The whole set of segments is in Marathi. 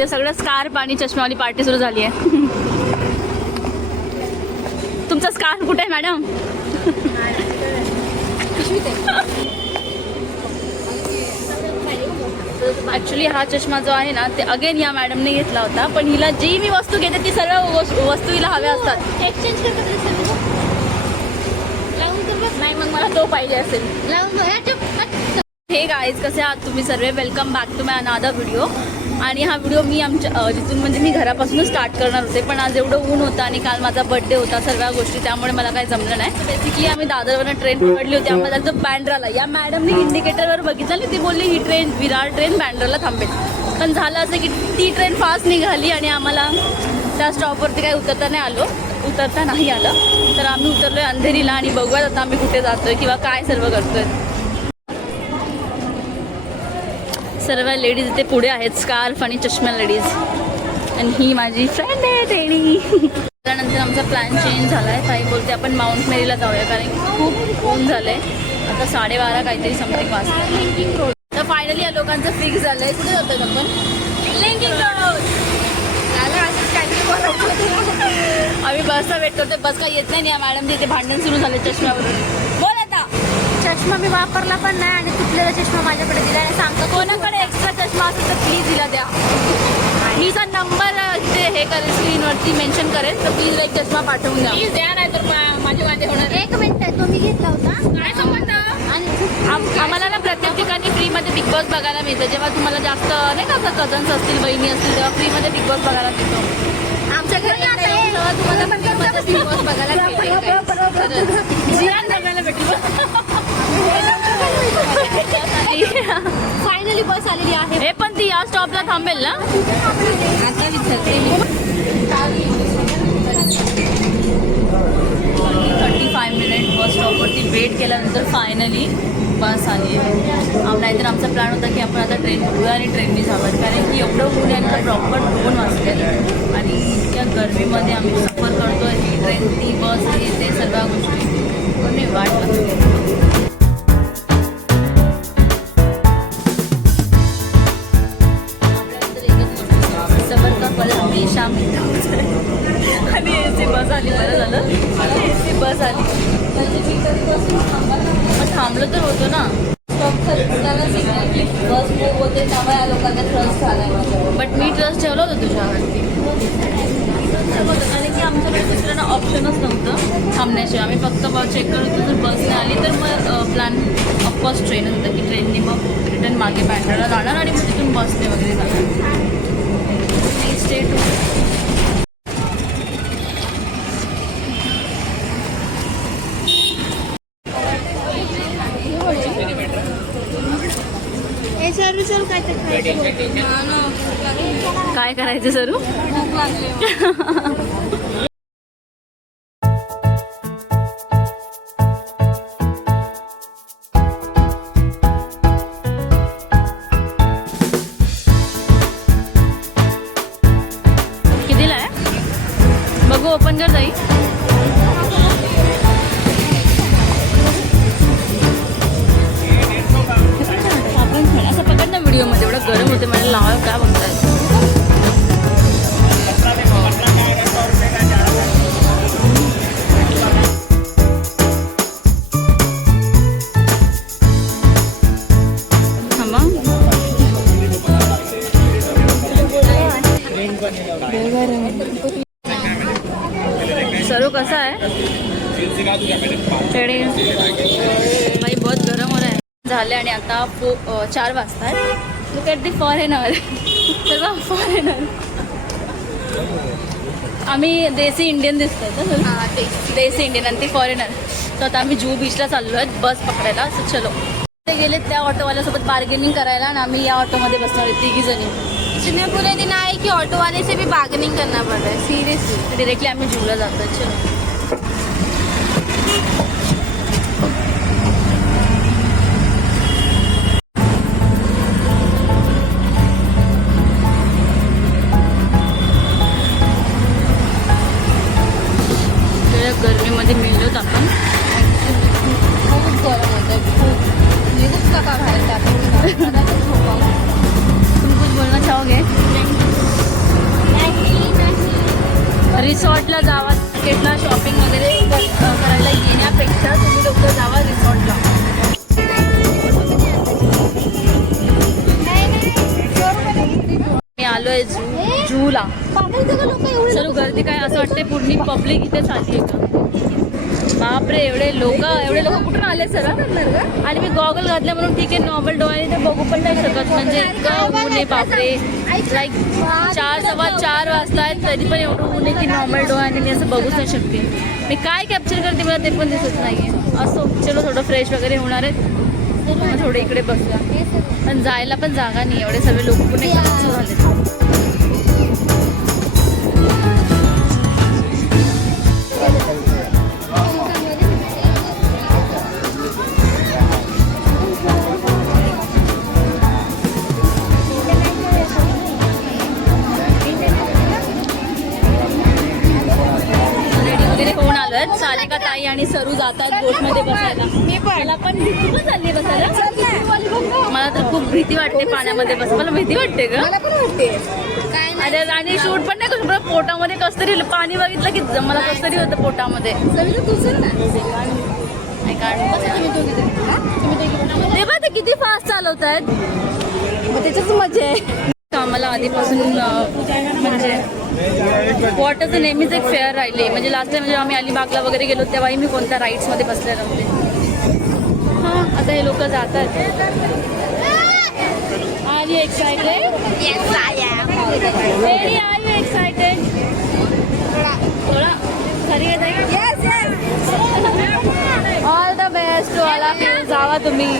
ते सगळं स्कार्फ आणि चष्मावाली पार्टी सुरू झाली आहे. तुमचा स्कार्फ कुठे आहे मॅडम? ॲक्च्युली हा चष्मा जो आहे ना ते अगेन या मॅडमने घेतला होता, पण हिला जी मी वस्तू घेते ती सर्व वस्तू हिला हव्या असतात. एक्सचेंज करतात नाही मग मला तो पाहिजे असेल. हे गाईज कसे आहात तुम्ही सर्व? Welcome back to my another video. आणि हा व्हिडिओ मी आमच्या जिथून म्हणजे मी घरापासूनच स्टार्ट करणार होते, पण आज एवढं ऊन होतं आणि काल माझा बर्थडे होता, सर्व गोष्टी, त्यामुळे मला काही जमलं नाही. बेसिकली आम्ही दादरवरून ट्रेन पकडली होती. आम्हाला जो बँड्राला या मॅडमने इंडिकेटरवर बघितलं आणि ती बोलली ही ट्रेन विरार ट्रेन बँड्राला थांबेल. पण झालं असं की ती ट्रेन फास्ट निघाली आणि आम्हाला त्या स्टॉपवरती काही उतरता नाही आलं. तर आम्ही उतरलोय अंधेरीला आणि बघूयात आता आम्ही कुठे जातोय किंवा काय सर्व करतोय. सर्व लेडीज इथे पुढे आहेत, स्कार्फ आणि चष्मा लेडीज. आणि ही माझी फ्रेंड आहे टेडी. त्यानंतर आमचा प्लॅन चेंज झाला आहे. ताई बोलते आपण माउंट मेरीला जाऊया कारण खूप ऊन झालं आहे. आता 12:30 काहीतरी समथिंग वाजता. तर फायनली या लोकांचं फिक्स झालं आहे. कुठे जातोय आपण? Linking road. आम्ही बसचा वेट करतोय. बस काय येत नाही. या मॅडम इथे भांडण सुरू झाले चष्म्यावरून. बोल आता. चष्मा मी वापरला पण नाही आणि तुटलेला चष्मा माझ्याकडे दिला आणि सांगतो कोणाकडे एक्स्ट्रा चष्मा असेल तर प्लीज दिला द्या. मी जर नंबर इथे हे करेल स्क्रीनवरती मेन्शन करेल तर प्लीज एक चष्मा पाठवून द्या. प्लीज द्या, नाही तर माझे होणार. 1 मिनिट आहे, तो मी घेतला होता. काय संबंध? आणि आम्हाला ना प्रत्येक ठिकाणी फ्रीमध्ये बिग बॉस बघायला मिळतं. जेव्हा तुम्हाला जास्त नाही का असं कझन्स असतील, बहिणी असतील, तेव्हा फ्रीमध्ये बिग बॉस बघायला मिळतो. आमच्या घरी तुम्हाला पण बिग बॉस बघायला भेटेल. जियान बघायला भेटेल. फायनली बस आलेली आहे. हे पण ती या स्टॉपला थांबेल ना? आता विचारते मी. 35 मिनिट बस स्टॉपवरती वेट केल्यानंतर फायनली बस आली आहे. नाहीतर आमचा प्लॅन होता की आपण आता ट्रेन बघूया आणि ट्रेनने जावं, कारण की एवढं ऊन आहे प्रॉपर 2 वाजले आणि इतक्या गरमीमध्ये आम्ही सफर करतो. ही ट्रेन, ती बस, हे ते सर्व गोष्टी पण मी वाट लागते. आणि एसी बस आली, बरं झालं एसी बस आली. मग थांबलो तर होतो ना. बस मूव होते त्यामुळे या लोकांचा ट्रस्ट झाला आहे. बट मी ट्रस्ट ठेवलं होतं तुझ्यावरती. कारण की आमच्याकडे दुसऱ्यांना ऑप्शनच नव्हतं थांबण्याशिवाय. आम्ही फक्त चेक करत होतो. जर बसने आली तर मग प्लॅन ऑफकोर्स ट्रेन होतं की ट्रेनने मग रिटर्न मागे बँड्राला जाणार आणि मग तिथून बसने वगैरे जाणार. Stay two. काय करायचं सरू? कितीला आहे बघू, ओपन कर जाई. असं पकड ना व्हिडिओमध्ये. एवढं गरम होते मला लावा. काय बघताय? सरू कसा आहे? भाई बहुत गरम हो रहा है. झाले आणि आता 4 वाजता आहे. Look at the foreigner. सर्व फॉरेनर. आम्ही देसी इंडियन दिसतोय तर देसी इंडियन आणि ती फॉरेनर. तर आता आम्ही जुहू बीचला चाललो आहेत बस पकडायला. असं चलो. ते गेले त्या ऑटोवाल्यासोबत बार्गेनिंग करायला आणि आम्ही या ऑटोमध्ये बसणार आहे 3 जणी. इसमें पूरे दिन आए कि ऑटो वाले से भी बार्गेनिंग करना पड़ रहा है सीरियसली. डिरेक्टली आम्ही जुहूला जातोय. चलो. गरमीमध्ये मिळलोत आपण. खूप गरम होतं, खूप. निघूच नका बाहेर. तुम कुछ बोलना चाहोगे? रिसॉर्टला जावा, मार्केटला शॉपिंग वगैरे करायला येण्यापेक्षा तुम्ही लोक जावा रिसॉर्टला. मी आलोय जूला. सर्व गर्दी काय असं वाटतंय पूर्ण पब्लिक इथे चालली आहे का. बापरे, एवढे लोक कुठून आले सर. आणि मी गॉगल घातले म्हणून ठीक आहे, नॉर्मल डोळ्याने ते बघू पण नाही शकत, म्हणजे इतकं ऊन आहे बापरे. लाईक 4:15 वाजता आहेत तरी पण एवढं ऊन आहे की नॉर्मल डोळ्याने मी असं बघूच नाही शकते. मी काय कॅप्चर करते मला ते पण दिसत नाही आहे. असो, चलो थोडं फ्रेश वगैरे होणार आहेत, मग थोडं इकडे बसला. पण जायला पण जागा नाही, एवढे सगळे लोक पण एकत्र झाले. सारिका ताई आणि सरू जातात बोटमध्ये बसायला. मला पण भीती पण चालली बसायला. मला तर खूप भीती वाटते पाण्यामध्ये बस. मला भीती वाटते ग. अरे, आणि शूट पण नाही करू. पोटामध्ये कस तरी पाणी बघितलं की मला कस तरी होतं पोटामध्ये. ते बघ, ते किती फास्ट चालवत आहेत, त्याच्याच मजा आहे. आम्हाला आधीपासून म्हणजे वॉटरचं नेहमीच एक फेअर राहिली. म्हणजे लास्ट टाइम म्हणजे आम्ही अलिबागला वगैरे गेलो तेव्हाही मी कोणत्या राईड्समध्ये बसले नव्हते. हां, आता हे लोक जातात. Are you excited? Yes, I am. Very are you excited? थोडा खरी आहे. Yes, yes. All the best to all of you. जावा तुम्ही,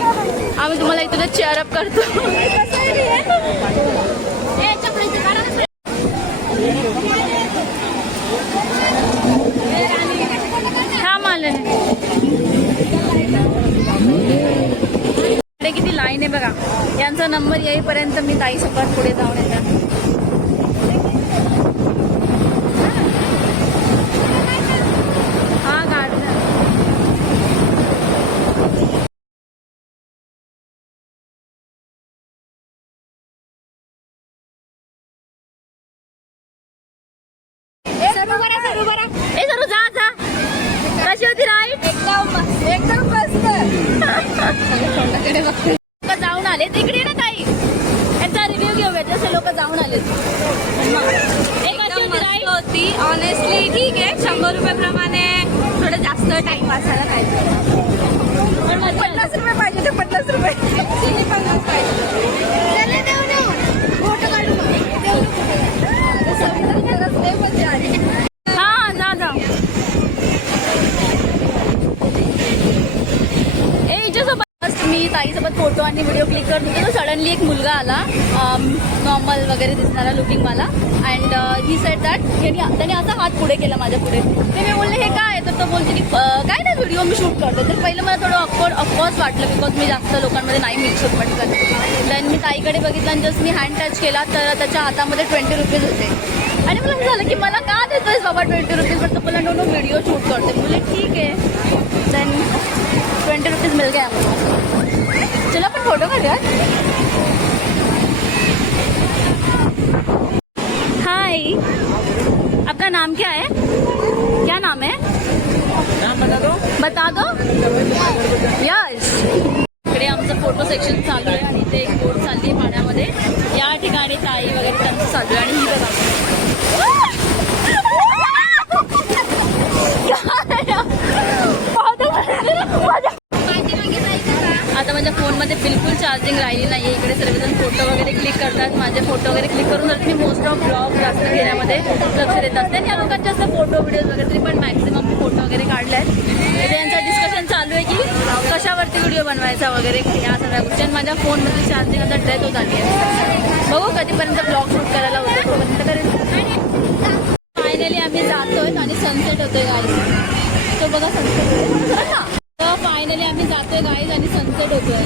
आम्ही तुम्हाला इथून चेअरअप करतो. इकडे किती लाईन आहे बघा. यांचा नंबर येईपर्यंत मी ताई सकट पुढे जाऊन येतात. हा गाडी ए सरू जा जा. कशी होती राईड? एकदम मस्त. लोक जाऊन आले तिकडे ना ताई, यांचा रिव्ह्यू घेऊया. जसे लोक जाऊन आले. एकदम मस्त होती. ऑनेस्टली ठीक आहे, 100 रुपये प्रमाणे थोडं जास्त टाइम वाचायला पाहिजे. 50 रुपये पाहिजे ते 50 रुपये. 50 पाहिजे. हा जा जा. मी ताईसोबत फोटो आणि व्हिडिओ क्लिक करत होते तर सडनली एक मुलगा आला, नॉर्मल वगैरे दिसणारा लुकिंगवाला. अँड ही सेड दॅट त्याने असा हात पुढे केला माझ्या पुढे. ते मी बोलले हे काय, तर तो बोलते की काय नाही व्हिडिओ मी शूट करतो. तर पहिलं मला थोडं ऑफकोर्स वाटलं बिकॉज मी जास्त लोकांमध्ये नाही मिक्स पटकन. देन मी ताईकडे बघितलं आणि जस्ट मी हँड टच केला तर त्याच्या हातामध्ये 20 रुपीज होते. आणि मला असं झालं की मला का देतोय बाबा 20 रुपीज. पण तो बोला नो व्हिडिओ शूट करते. बोलले ठीक आहे. देन 20 रुपीज मिल गया मुझे. चलो अपन फोटो काढूया. हाय, आपका नाम क्या है? क्या नाम है? नाम बता दो. यस. इकडे आमचं फोटो सेक्शन चालू आहे आणि ते एक बोट चालली आहे पाण्यामध्ये. या ठिकाणी ताई वगैरे त्यांचं चालू आहे. आणि ही बघा आता माझ्या फोनमध्ये बिलकुल चार्जिंग राहिली नाही आहे. इकडे सर्वजण फोटो वगैरे क्लिक करतात. माझे फोटो वगैरे क्लिक करून मी मोस्ट ऑफ ब्लॉग जास्त घेण्यामध्ये लक्ष देत असते. आणि या लोकांचे जास्त फोटो व्हिडिओज वगैरे तरी पण मॅक्झिमम मी फोटो वगैरे काढले आहेत. इथे यांचं डिस्कशन चालू आहे की कशावरती व्हिडिओ बनवायचा वगैरे या सगळ्या गोष्टी. आणि माझ्या फोनमध्ये चार्जिंग आता डेथ होत आली आहे. बघू कधीपर्यंत ब्लॉग शूट करायला होतं तोपर्यंत करेल. फायनली आम्ही जातोय आणि सनसेट होतोय गाईज. तो बघा सनसेट. तर फायनली आम्ही जातोय गाईज आणि सनसेट होतोय.